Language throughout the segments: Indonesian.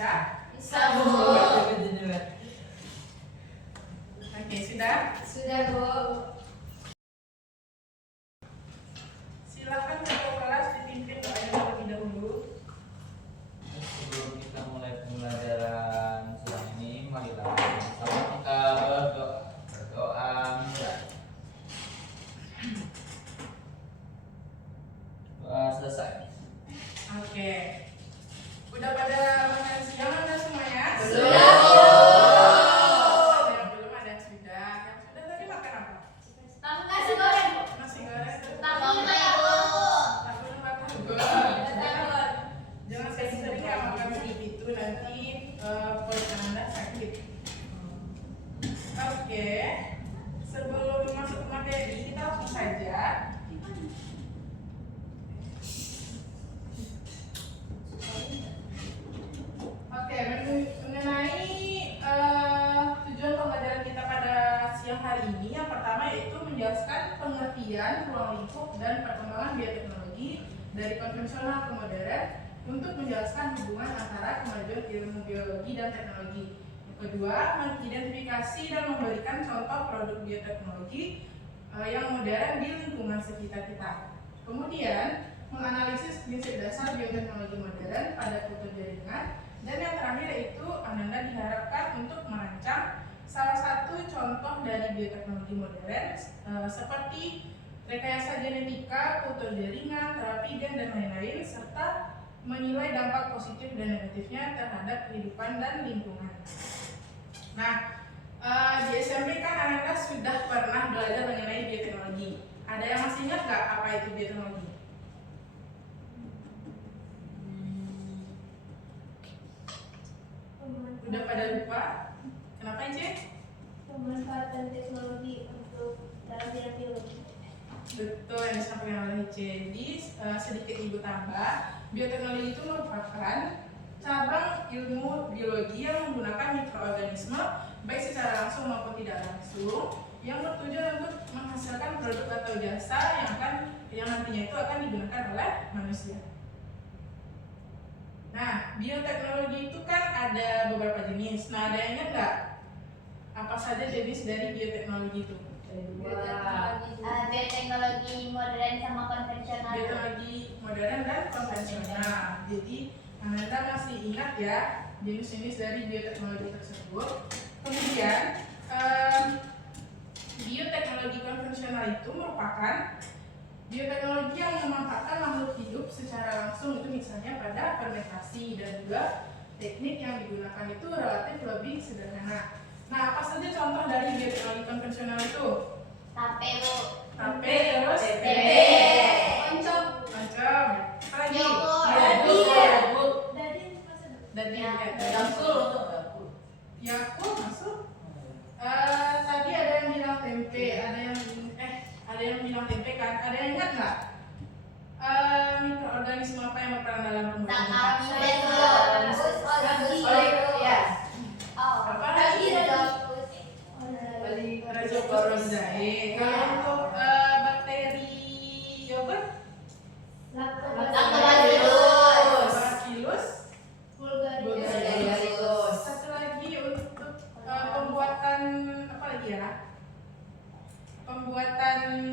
Bisa? Bisa, Bu. Oke, sudah? Sudah, Bu. Silakan ketua kelas dipimpin doanya terlebih dahulu. Sebelum kita mulai pembelajaran siang ini, marilah sama kita berdoa mulai. Doa selesai. Oke. Udah pada makan siang ada semuanya? Sudah. Yang belum ada yang sudah. Yang sudah tadi makan apa? Nasi goreng, Bu. Nasi goreng. Tahu Ibu. Tahu makan goreng. Jangan sering-sering ya makan begitu nanti perut Anda sakit. Oke. Sebelum masuk ke materi kita langsung saja. Oke, mengenai tujuan pembelajaran kita pada siang hari ini, yang pertama yaitu menjelaskan pengertian ruang lingkup dan perkembangan bioteknologi dari konvensional ke modern untuk menjelaskan hubungan antara kemajuan ilmu biologi dan teknologi. Yang kedua, mengidentifikasi dan memberikan contoh produk bioteknologi yang modern di lingkungan sekitar kita. Kemudian, menganalisis prinsip dasar bioteknologi modern pada kultur jaringan. Dan yang terakhir yaitu Ananda diharapkan untuk merancang salah satu contoh dari bioteknologi modern seperti rekayasa genetika, kultur jaringan, terapi gen, dan lain-lain, serta menilai dampak positif dan negatifnya terhadap kehidupan dan lingkungan. Nah, di SMP kan Ananda sudah pernah belajar mengenai bioteknologi. Ada yang masih ingat nggak apa itu bioteknologi? Udah pada lupa? Kenapa, Ice? Pemanfaatan teknologi untuk dalam bidang biologi. Betul yang disampaikan oleh Ice. Jadi sedikit ibu tambah, bioteknologi itu merupakan cabang ilmu biologi yang menggunakan mikroorganisme baik secara langsung maupun tidak langsung yang bertujuan untuk menghasilkan produk atau jasa yang nantinya itu akan digunakan oleh manusia. Nah, bioteknologi itu kan ada beberapa jenis. Nah, ada yang ingat nggak? Apa saja jenis dari bioteknologi itu? Bioteknologi modern sama konvensional. Bioteknologi modern dan konvensional. Jadi, Anda masih ingat ya jenis-jenis dari bioteknologi tersebut. Kemudian, bioteknologi konvensional itu merupakan bioteknologi yang memanfaatkan makhluk hidup secara langsung, itu misalnya pada fermentasi, dan juga teknik yang digunakan itu relatif lebih sederhana. Nah, apa saja contoh dari bioteknologi konvensional itu? Tape, Bu. Tape, terus Tempe. Oncom. Oncom. Apa lagi? Yogurt. Daging. Ya. Yakult masuk. Tadi ada yang bilang tempe, ada yang bilang tempe kan? Ada yang ingat nggak? Mikroorganisme apa yang berperan dalam pembuatan apa lagi? Rhizoporosae. Kalau untuk bakteri yogurt, Lactobacillus bulgaricus. Satu lagi untuk pembuatan apa lagi ya? Pembuatan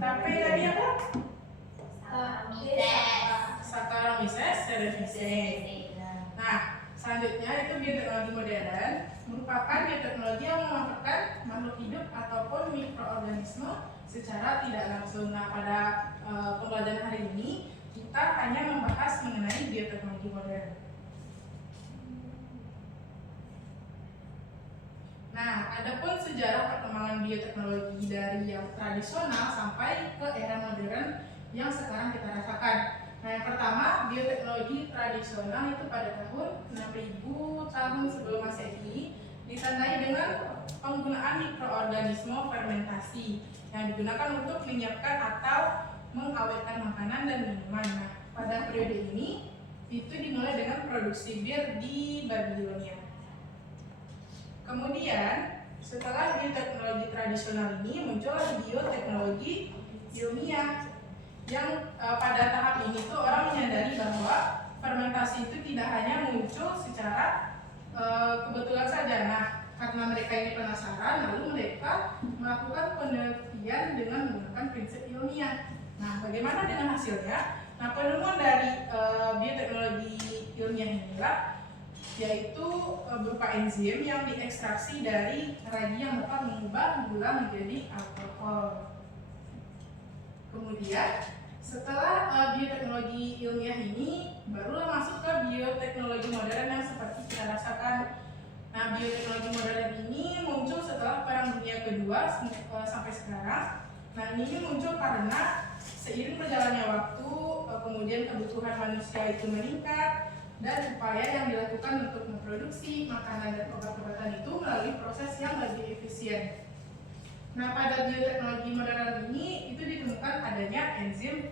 tape tadi apa? Saccharomyces cerevisiae. Nah, selanjutnya itu bioteknologi modern merupakan bioteknologi yang memanfaatkan makhluk hidup ataupun mikroorganisme secara tidak langsung. Nah, pada pembelajaran hari ini kita hanya membahas mengenai bioteknologi modern. Nah, adapun sejarah perkembangan bioteknologi dari yang tradisional sampai ke era modern yang sekarang kita rasakan. Nah, yang pertama, bioteknologi tradisional itu pada tahun 6000 tahun sebelum Masehi ditandai dengan penggunaan mikroorganisme fermentasi yang digunakan untuk menyiapkan atau mengawetkan makanan dan minuman. Nah, pada periode ini itu dimulai dengan produksi bir di Babilonia. Kemudian, setelah bioteknologi tradisional ini muncul bioteknologi ilmiah yang pada tahap ini tuh orang menyadari bahwa fermentasi itu tidak hanya muncul secara kebetulan saja. Nah, karena mereka ini penasaran, lalu mereka melakukan penelitian dengan menggunakan prinsip ilmiah. Nah, bagaimana dengan hasilnya? Nah, penemuan dari bioteknologi ilmiah inilah yaitu berupa enzim yang diekstraksi dari ragi yang dapat mengubah gula menjadi alkohol. Kemudian setelah bioteknologi ilmiah ini barulah masuk ke bioteknologi modern yang seperti kita rasakan. Nah, bioteknologi modern ini muncul setelah Perang Dunia Kedua sampai sekarang. Nah, ini muncul karena seiring berjalannya waktu, kemudian kebutuhan manusia itu meningkat, dan upaya yang dilakukan untuk memproduksi makanan dan obat-obatan itu melalui proses yang lebih efisien. Nah, pada bioteknologi modern ini itu ditemukan adanya enzim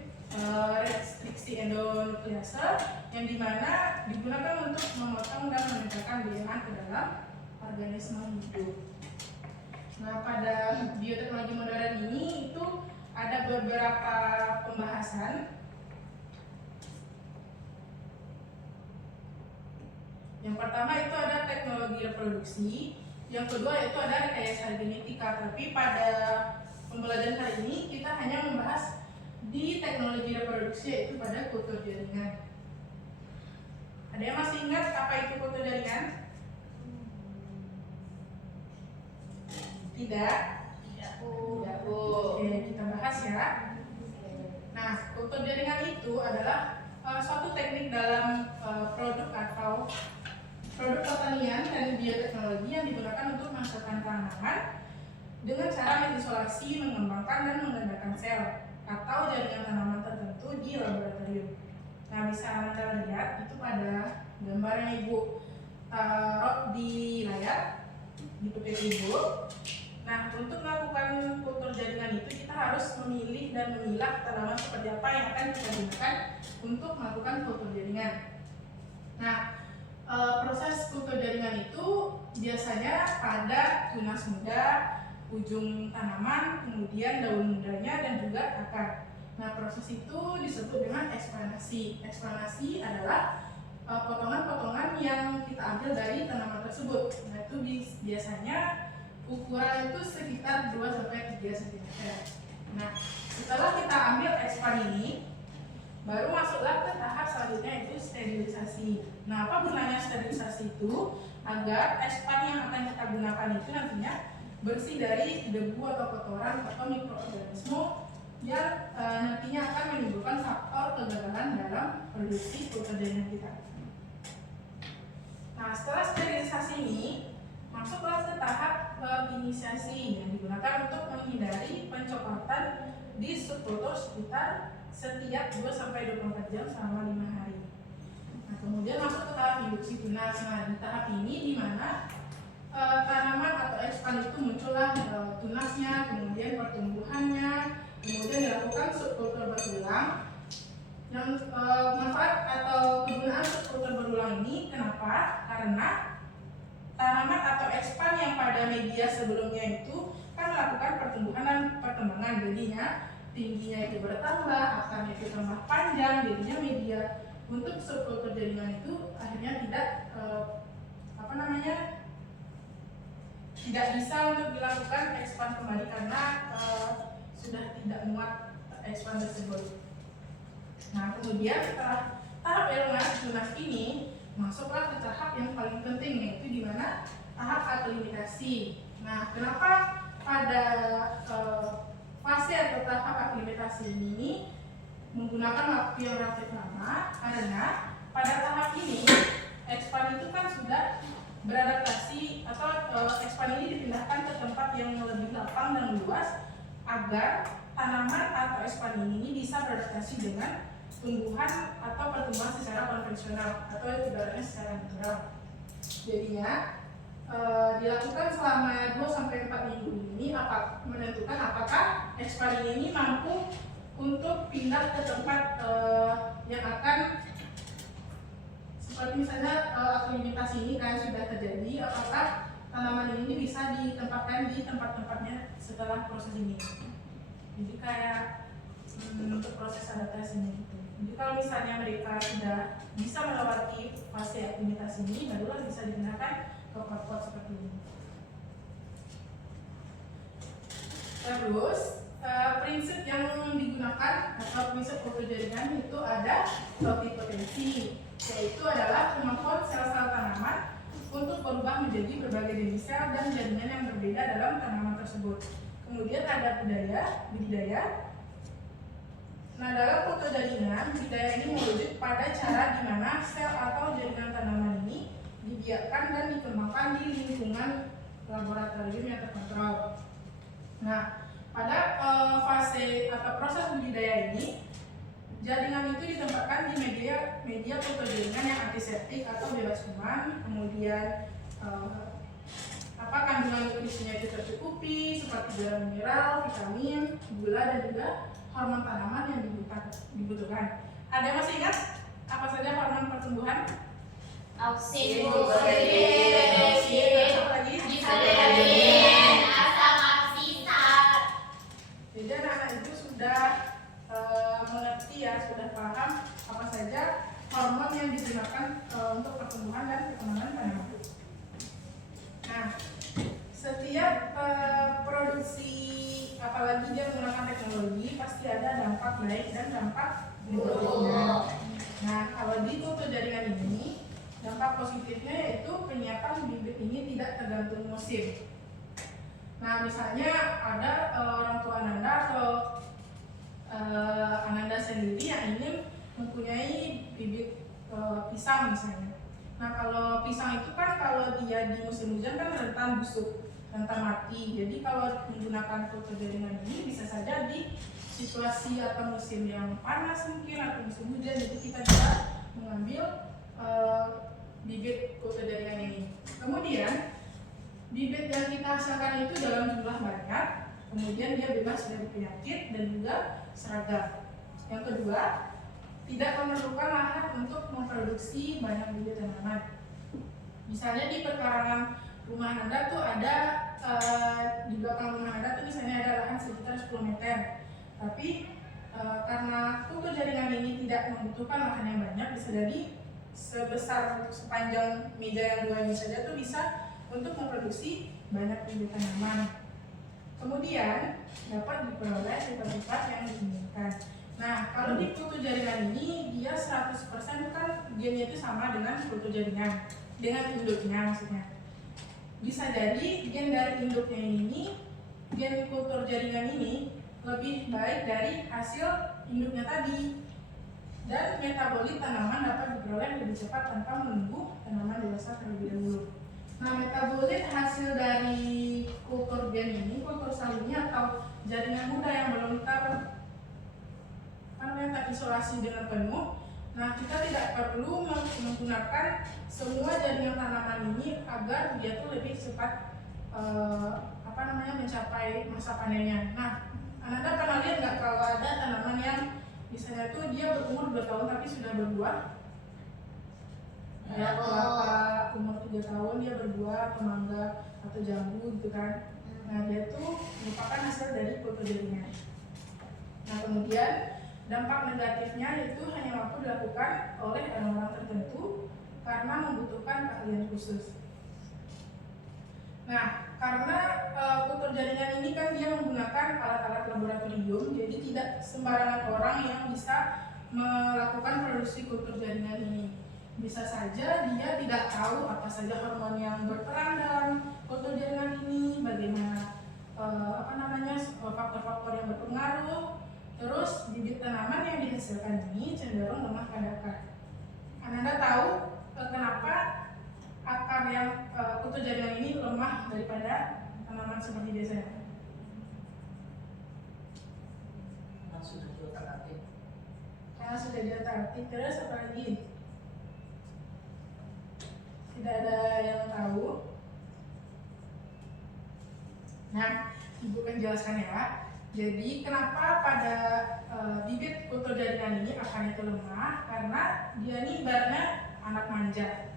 restriksi endonuklease yang dimana digunakan untuk memotong dan menempelkan DNA ke dalam organisme hidup. Nah, pada bioteknologi modern ini itu ada beberapa pembahasan. Yang pertama itu ada teknologi reproduksi, yang kedua itu ada rekayasa genetika. Tapi pada pembelajaran kali ini kita hanya membahas di teknologi reproduksi, yaitu pada kultur jaringan. Ada yang masih ingat apa itu kultur jaringan? Tidak? Tidak, Bu. Oke, kita bahas ya. Nah, kultur jaringan itu adalah suatu teknik dalam produk atau produk pertanian dan bioteknologi yang digunakan untuk menghasilkan tanaman dengan cara mengisolasi, mengembangkan, dan menggandakan sel atau jaringan tanaman tertentu di laboratorium. Nah, bisa Anda lihat itu pada gambar yang Ibu taruh di layar di PPT Ibu. Nah, untuk melakukan kultur jaringan itu kita harus memilih dan memilah tanaman seperti apa yang akan kita gunakan untuk melakukan kultur jaringan. Nah, proses kultur jaringan itu biasanya pada tunas muda, ujung tanaman, kemudian daun mudanya, dan juga akar. Nah, proses itu disebut dengan eksplanasi. Eksplanasi adalah potongan-potongan yang kita ambil dari tanaman tersebut. Nah, itu biasanya ukuran itu sekitar 2-3 cm. Nah, setelah kita ambil ekspan ini, baru masuklah ke tahap selanjutnya, yaitu sterilisasi. Nah, apa gunanya sterilisasi itu? Agar ekspan yang akan kita gunakan itu nantinya bersih dari debu atau kotoran atau mikroorganisme yang nantinya akan menimbulkan faktor kegagalan dalam produksi kultur jaringan kita. Nah, setelah sterilisasi ini, masuklah ke tahap inisiasi yang digunakan untuk menghindari pencopotan di subkultur sekitar setiap 2-24 jam selama 5 hari. Nah, kemudian masuk ke tahap induksi tunas. Nah, di tahap ini di mana tanaman atau ekspan itu muncullah tunasnya, kemudian pertumbuhannya, kemudian dilakukan subkultur berulang. Yang manfaat atau kegunaan subkultur berulang ini kenapa? Karena tanaman atau ekspan yang pada media sebelumnya itu kan melakukan pertumbuhan dan perkembangan, jadinya tingginya itu bertambah, akarnya itu tambah panjang, jadinya media untuk subkultur jaringan itu akhirnya tidak tidak bisa untuk dilakukan ekspan kembali karena sudah tidak muat ekspan tersebut. Nah, kemudian setelah tahap elongasi tunas ini, masuklah ke tahap yang paling penting, yaitu di mana tahap aklimatasi. Nah, kenapa pada fase atau tahap aklimatasi ini menggunakan waktu yang relatif lama? Karena pada tahap ini ekspan itu kan sudah beradaptasi atau ekspan ini dipindahkan ke tempat yang lebih lapang dan luas agar tanaman atau ekspan ini bisa beradaptasi dengan tumbuhan atau pertumbuhan secara konvensional atau ibaratnya secara natural. Jadinya dilakukan selama 2-4 minggu ini menentukan apakah ekspan ini mampu untuk pindah ke tempat yang akan seperti misalnya aklimatasi ini kan sudah terjadi, apakah tanaman ini bisa ditempatkan di tempat-tempatnya setelah proses ini. Jadi kayak untuk proses adaptasinya gitu. Jadi kalau misalnya mereka sudah bisa melewati fase aklimatasi ini, barulah bisa digunakan ke pot-pot seperti ini. Terus prinsip yang digunakan atau prinsip jaringan itu ada totipotensi, yaitu adalah kemampuan sel-sel tanaman untuk berubah menjadi berbagai jenis sel dan jaringan yang berbeda dalam tanaman tersebut. Kemudian ada budidaya. Nah, dalam fotojaringan, budidaya ini merujuk pada cara di mana sel atau jaringan tanaman ini dibiarkan dan dikembangkan di lingkungan laboratorium yang terkontrol. Nah, pada fase atau proses budidaya ini, jaringan itu ditempatkan di media fotojaringan yang antiseptik atau bebas kuman. Kemudian kandungan nutrisinya itu tercukupi seperti garam mineral, vitamin, gula, dan juga hormon tanaman yang dibutuhkan. Ada yang masih ingat apa saja hormon pertumbuhan? Oksitosin, apa lagi? gibberellin, asam absisat. Jadi anak-anak itu sudah mengerti ya, sudah paham apa saja hormon yang digunakan untuk pertumbuhan dan perkembangan tanaman. Nah, setiap produksi, apalagi dia menggunakan teknologi, pasti ada dampak baik dan dampak negatifnya. Nah, kalau di fotojaringan ini, dampak positifnya yaitu penyiapan bibit ini tidak tergantung musim. Nah, misalnya ada orang tua Ananda atau Ananda sendiri yang ingin mempunyai bibit pisang misalnya. Nah, kalau pisang itu kan kalau dia di musim hujan kan rentan busuk, rentan mati. Jadi kalau menggunakan fotojaringan ini bisa saja di situasi atau musim yang panas mungkin atau musim hujan, jadi kita bisa mengambil bibit fotojaringan ini. Kemudian bibit yang kita hasilkan itu dalam jumlah banyak, kemudian dia bebas dari penyakit dan juga seragam. Yang kedua, tidak memerlukan lahan untuk memproduksi banyak bibit tanaman. Misalnya di perkarangan rumah Anda tuh ada di belakang rumah Anda tuh misalnya ada lahan sekitar 10 meter. Tapi karena fotojaringan ini tidak membutuhkan lahan yang banyak, bisa jadi sepanjang meja yang 2 ini saja tuh bisa untuk memproduksi banyak bibit tanaman. Kemudian dapat diperoleh sifat-sifat yang diinginkan. Nah, kalau di fotojaringan ini dia 100% kan gennya itu sama dengan fotojaringan, dengan induknya maksudnya. Bisa jadi gen dari induknya ini, gen kultur jaringan ini lebih baik dari hasil induknya tadi. Dan metabolit tanaman dapat diperoleh lebih cepat tanpa menunggu tanaman dewasa terlebih dahulu. Nah, metabolit hasil dari kultur gen ini, kultur sel ini atau jaringan muda yang belum terisolasi dengan penuh. Nah, kita tidak perlu menggunakan semua jaringan tanaman ini agar dia tuh lebih cepat mencapai masa panennya. Nah, Anda pernah lihat nggak kalau ada tanaman yang misalnya tuh dia berumur 2 tahun tapi sudah berbuah? Ya, kelapa umur 3 tahun dia berbuah, atau mangga atau jambu gitu kan. Nah, dia tuh merupakan hasil dari fotojaringan. Nah, kemudian dampak negatifnya itu hanya mampu dilakukan oleh orang-orang tertentu karena membutuhkan keahlian khusus. Nah, karena kultur jaringan ini kan dia menggunakan alat-alat laboratorium, jadi tidak sembarangan orang yang bisa melakukan produksi kultur jaringan ini. Bisa saja dia tidak tahu apa saja hormon yang berperan dalam kultur jaringan ini, bagaimana faktor-faktor yang berpengaruh. Terus bibit tanaman yang dihasilkan ini cenderung lemah pada akar. Anda tahu kenapa akar yang kultur jaringan ini lemah daripada tanaman seperti biasanya? Karena sudah diotak-atik. Terus apa lagi? Tidak ada yang tahu. Nah, Ibu kan jelaskan ya. Jadi kenapa pada bibit kultur jaringan ini akarnya itu lemah? Karena dia ini ibaratnya anak manja.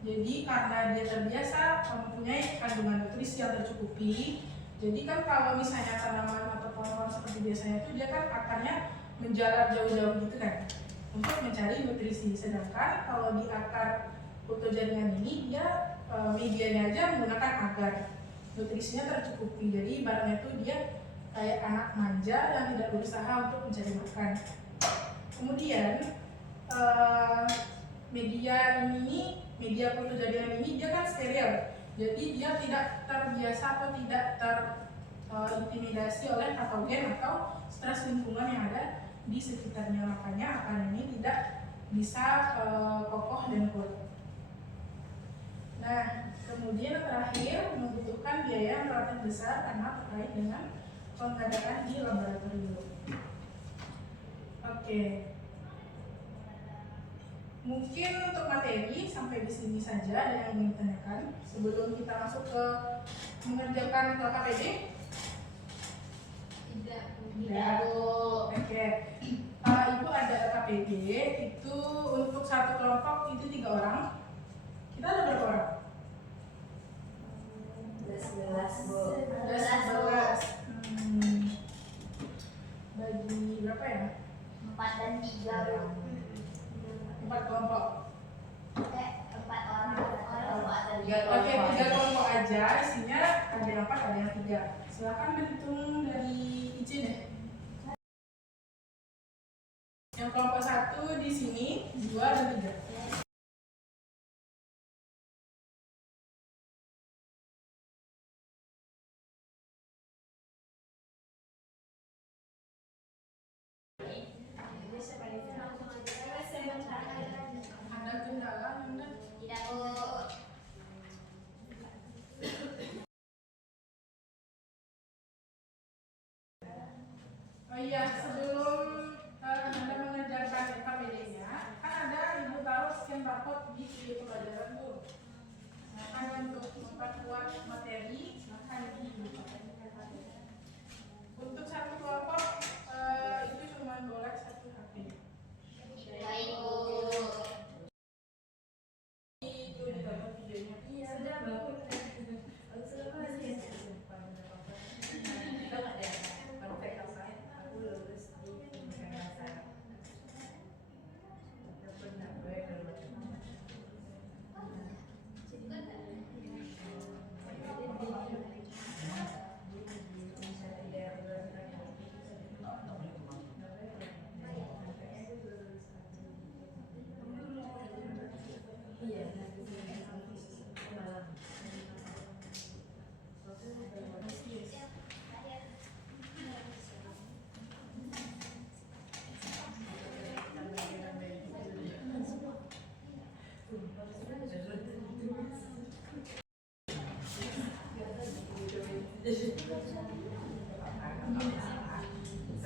Jadi karena dia terbiasa mempunyai kandungan nutrisi yang tercukupi, Jadi kan kalau misalnya tanaman atau pohon seperti biasanya itu dia kan akarnya menjalar jauh-jauh gitu kan untuk mencari nutrisi. Sedangkan kalau di akar putu jaringan ini dia medianya aja menggunakan agar nutrisinya tercukupi. Jadi ibaratnya itu dia kayak anak manja yang tidak berusaha untuk mencari makan. Kemudian media ini, media putu jaringan ini dia kan steril. Jadi dia tidak terbiasa atau tidak terintimidasi oleh patogen atau stres lingkungan yang ada di sekitarnya. Makanya akar ini tidak bisa kokoh dan kuat. Nah, kemudian terakhir membutuhkan biaya yang relatif besar karena terkait dengan pengadaan di laboratorium. Oke. Mungkin untuk materi sampai di sini saja ada yang ingin ditanyakan sebelum kita masuk ke mengerjakan KKPD. Tidak. Oke. Ibu ada KKPD itu untuk satu kelompok itu 3 orang. Kita ada berapa orang? 11 Bu. Ada 11. Bagi berapa ya? 4 dan 3 Bu. 4 kelompok. 4 orang. Oke, 3 kelompok aja. Isinya ada yang 4, ada yang 3. Silakan berhitung dari izin deh. Yang kelompok 1 di sini, 2 dan 3. Ada kendala, Nanda? Tidak Bu. Oh iya, sebelum Anda mengerjakan KKPD-nya, kan ada ibu taruh scan barcode di video pelajaran tuh. Nah, kan untuk memperkuat materi, silahkan dibuka. Untuk satu kelompok itu cuma boleh 1 HP. Baik Bu. Itu ditonton videonya. Iya, Sudah bagus.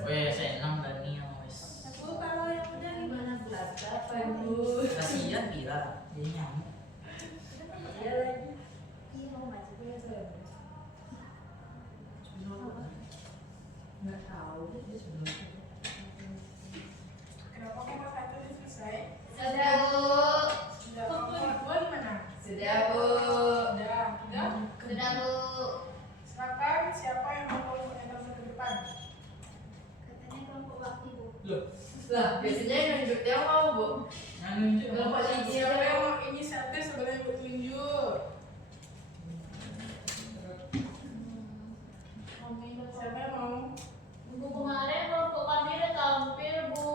Wes, enam dan nih wes. Bu, kalau yang udah gimana Bu? Bu. Kasihan Bira, dia nyamuk. Iya lagi. Iya mau masuknya saya. Nggak tahu dia sebelum Kenapa kelompok 1 udah selesai? Sudah Bu. Sudah. Kelompok 2 di mana? Sudah Bu. Sudah. 3. Sudah Bu. Silakan siapa yang mau kelompok yang terus ke depan? Katanya kelompok waktu Bu. loh lah biasanya yang nunjuk dia mau Bu Yang nunjuk kelompok siji Siapa yang mau inisiatif sebenarnya ibu tunjuk? Siapa yang mau? Bu, kemarin kelompok kami udah tampil Bu.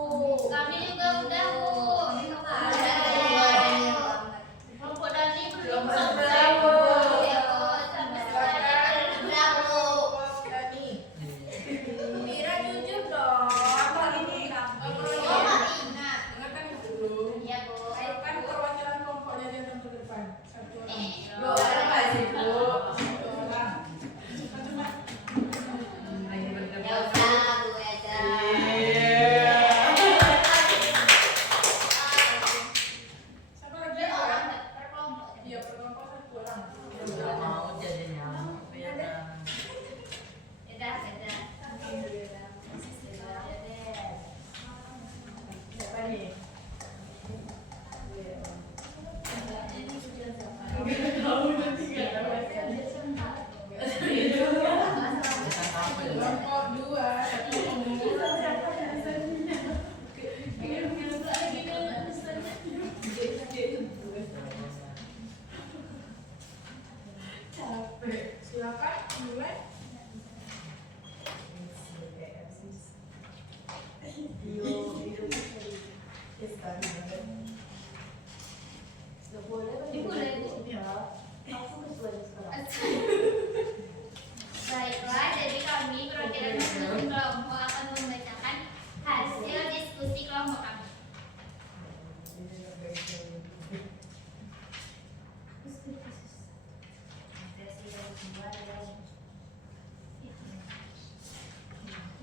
Kami juga udah Bu. Ada. Kelompok Dani belum Kelompok sampai sebelah, Bu. Bu. Iya Bu. Sampai sekarang udah Bu. Kelompok Dani. Mira jujur dong. Apa ini? Oh nggak ingat. Dengarkan ibu dulu. Iya Bu. Kan perwakilan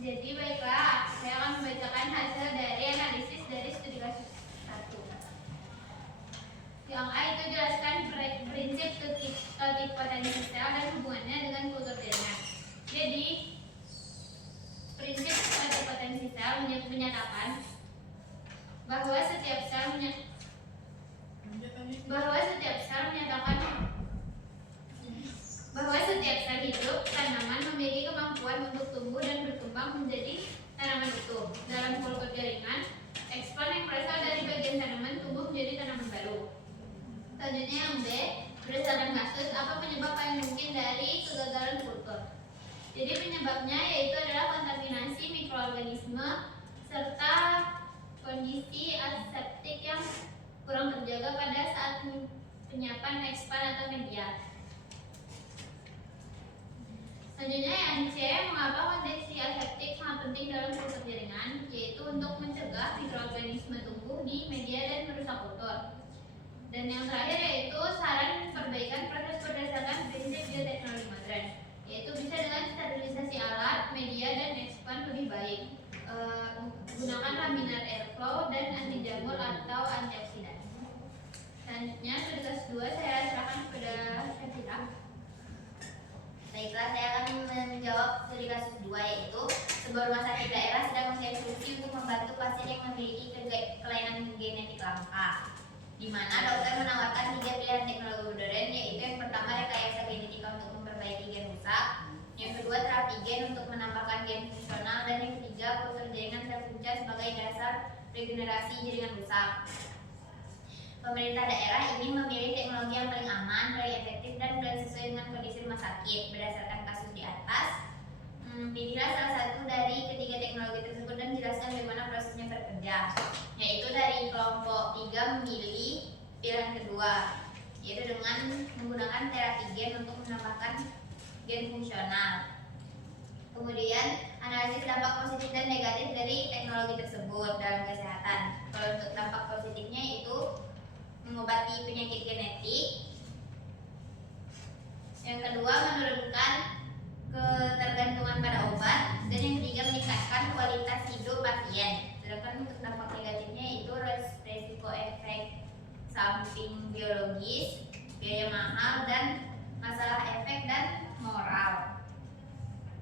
Jadi baiklah, saya akan membacakan hasil dari analisis dari studi kasus 1. Yang A itu jelaskan prinsip totipotensi sel dan hubungannya dengan kultur jaringan. Jadi prinsip totipotensi sel menyatakan bahwa setiap sel hidup tanaman memiliki kemampuan untuk tumbuh dan berkembang menjadi tanaman utuh. Dalam kultur jaringan, ekspon yang berasal dari bagian tanaman tumbuh menjadi tanaman baru. Selanjutnya yang B, berdasarkan kasus, apa penyebab paling mungkin dari kegagalan kultur? Jadi penyebabnya yaitu adalah kontaminasi mikroorganisme serta kondisi aseptik yang kurang terjaga pada saat penyiapan ekspan atau media. Selanjutnya yang C, mengapa kondisi aseptik sangat penting dalam kultur jaringan, yaitu untuk mencegah mikroorganisme tumbuh di media dan merusak kultur. Dan yang terakhir yaitu saran perbaikan proses berdasarkan prinsip bioteknologi modern, yaitu bisa dengan sterilisasi alat, media, dan ekspan lebih baik, gunakan laminar airflow dan anti jamur atau antioksidan. Selanjutnya studi kasus 2 saya serahkan kepada Syafira. Baiklah, saya akan menjawab studi kasus 2, yaitu sebuah rumah sakit daerah sedang mencari solusi untuk membantu pasien yang memiliki kelainan genetik langka, di mana dokter menawarkan 3 pilihan teknologi modern, yaitu yang pertama rekayasa genetika untuk memperbaiki gen rusak, yang kedua terapi gen untuk menambahkan gen fungsional, dan yang ketiga kultur jaringan terpunca sebagai dasar regenerasi jaringan rusak. Pemerintah daerah ini memilih teknologi yang paling aman, paling efektif, dan paling sesuai dengan kondisi rumah sakit. Berdasarkan kasus di atas, pilihlah salah satu dari ketiga teknologi tersebut dan jelaskan bagaimana prosesnya bekerja. Yaitu dari kelompok 3 memilih pilihan kedua, yaitu dengan menggunakan terapi gen untuk menambahkan gen fungsional. Kemudian analisis dampak positif dan negatif dari teknologi tersebut dalam kesehatan. Kalau untuk dampak positifnya itu mengobati penyakit genetik. Yang kedua menurunkan ketergantungan pada obat, dan yang ketiga meningkatkan kualitas hidup pasien. Sedangkan untuk dampak negatifnya itu resiko efek samping biologis, biaya mahal, dan masalah efek dan moral.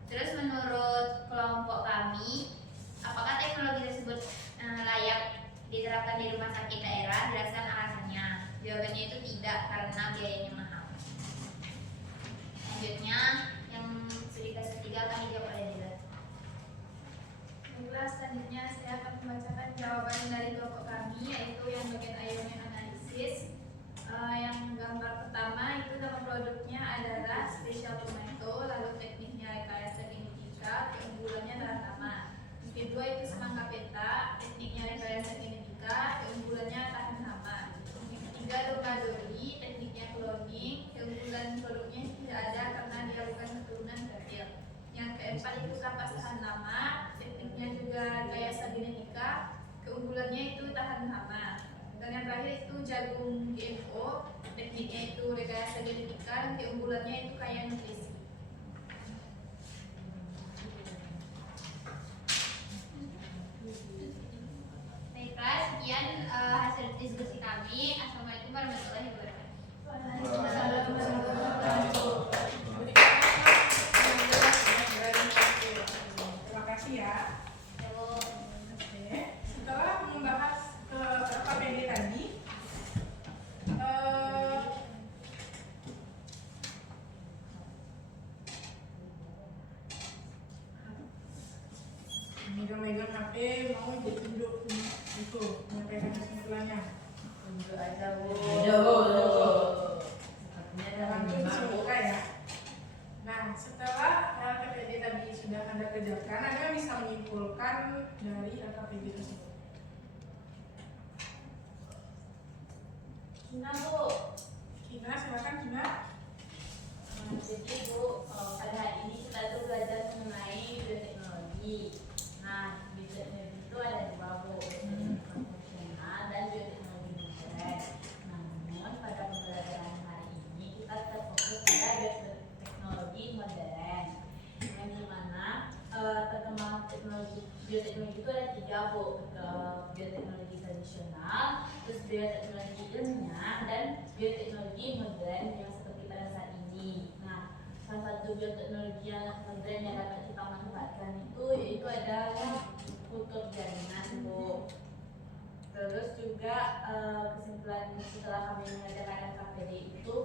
Terus menurut kelompok kami, apakah teknologi tersebut layak diterapkan di rumah sakit daerah? Jelaskan alasannya. Jawabannya itu tidak, karena biayanya mahal. Selanjutnya yang studi kasus 3 akan dijawab oleh Dila. Baiklah, selanjutnya saya akan membacakan jawaban dari kelompok kami, yaitu yang bagian ionic analisis. Yang gambar pertama itu nama produknya adalah special tomato, lalu tekniknya rekayasa genetika, keunggulannya tahan lama. Yang kedua itu semangka peta, tekniknya rekayasa genetika, keunggulannya tahan lama. Yang ketiga domba doli, tekniknya cloning, keunggulan produknya tidak ada karena dia bukan keturunan kecil. Yang keempat itu kapas tahan lama, tekniknya juga rekayasa genetika, keunggulannya itu tahan lama. Dan yang terakhir itu jagung GMO, tekniknya itu rekayasa genetika, dan keunggulannya itu kaya nutrisi. Baiklah, sekian hasil diskusi kami. Assalamualaikum warahmatullahi wabarakatuh. Terima kasih ya. Oke. Setelah membahas RKPD tadi, megang-megang HP mau jadi duduk itu menyampaikan kesimpulannya. Tunjuk aja, Bu. Jangan langsung buka ya. Nah, setelah RKPD tadi sudah Anda kerjakan, Anda bisa menyimpulkan dari RKPD tersebut. Kina, Bu. Kina, silakan Kina. Jadi Bu, pada hari ini kita tuh belajar mengenai bioteknologi. Nah, bioteknologi itu ada dua, Bu, konvensional dan bioteknologi modern. Namun pada pembelajaran hari ini kita terfokus pada bioteknologi modern, yang dimana perkembangan bioteknologi itu ada 3 Bu. Bioteknologi tradisional, terus bioteknologi ilmiah, dan bioteknologi modern yang seperti pada saat ini. Nah, salah satu bioteknologi yang modern yang dapat kita manfaatkan itu yaitu adalah kultur jaringan Bu. Terus juga kesimpulan setelah kami mengadakan KPD itu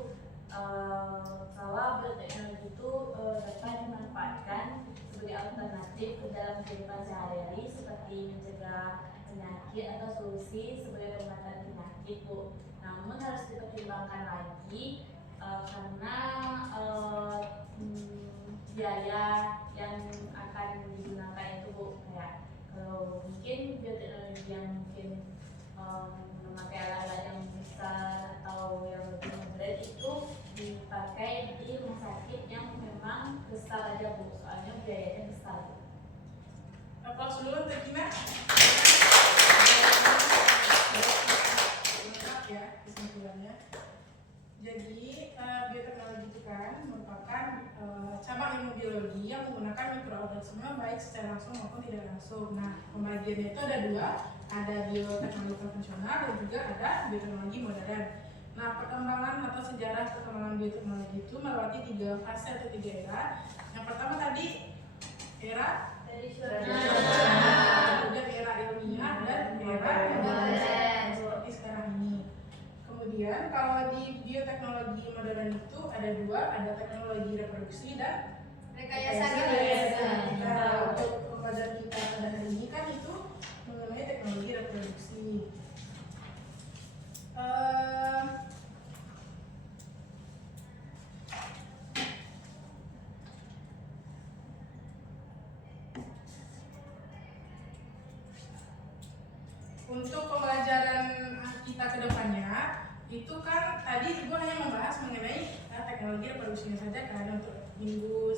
bahwa bioteknologi itu dapat dimanfaatkan sebagai alternatif ke dalam kehidupan sehari-hari seperti mencegah penyakit atau solusi sebagai pengobatan penyakit Bu. Namun harus dipertimbangkan lagi karena biaya yang akan digunakan itu Bu, kayak kalau mungkin bioteknologi yang mungkin memakai alat-alat yang besar atau yang lebih moderat itu dipakai di rumah sakit yang memang besar aja Bu, soalnya biayanya besar Bu. Aplaus dulu untuk Gina. Lengkap ya kesimpulannya. Jadi bioteknologi itu kan merupakan cabang ilmu biologi yang menggunakan mikroorganisme baik secara langsung maupun tidak langsung. Nah, pembagiannya itu ada 2, ada bioteknologi konvensional dan juga ada bioteknologi modern. Nah, perkembangan atau sejarah perkembangan bioteknologi itu melewati 3 fase atau 3 era. Yang pertama tadi era tradisional, kemudian era ilmiah dan era modern seperti sekarang ini. Kemudian kalau di bioteknologi modern itu ada 2, ada teknologi reproduksi dan Rekayasa genetika. Nah, untuk pembelajaran kita pada hari ini kan itu mengenai teknologi reproduksi. Untuk pembelajaran kita ke depannya itu kan tadi Ibu hanya membahas mengenai teknologi reproduksinya saja kan. Untuk minggu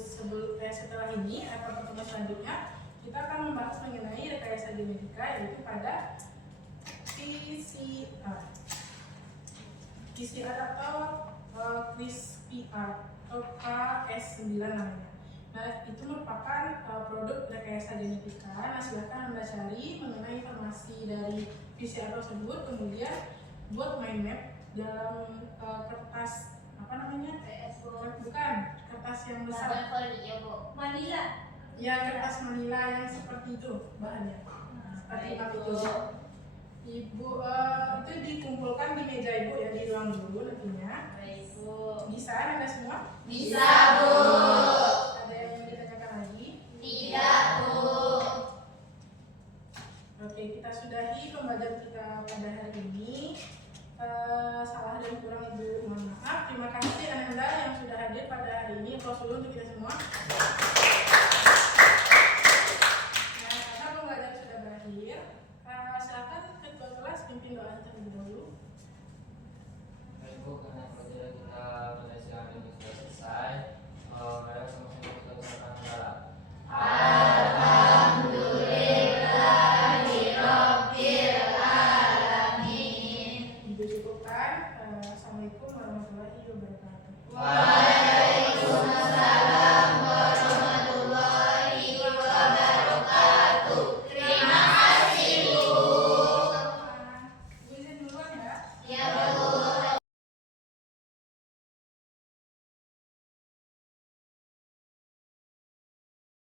setelah ini atau pertemuan selanjutnya kita akan membahas mengenai rekayasa genetika, yaitu pada PCR atau CRISPR atau KS9 namanya. Nah, itu merupakan produk rekayasa genetika. Nah, silahkan Anda cari mengenai informasi dari PCR tersebut, kemudian buat mind map dalam kertas apa namanya? Bukan, kertas yang besar. Manila. Ya, kertas manila yang seperti itu bahannya. Seperti itu. Ibu itu dikumpulkan di meja Ibu ya, di ruang guru nantinya. Baik Bu. Bisa Anda semua? Bisa Bu.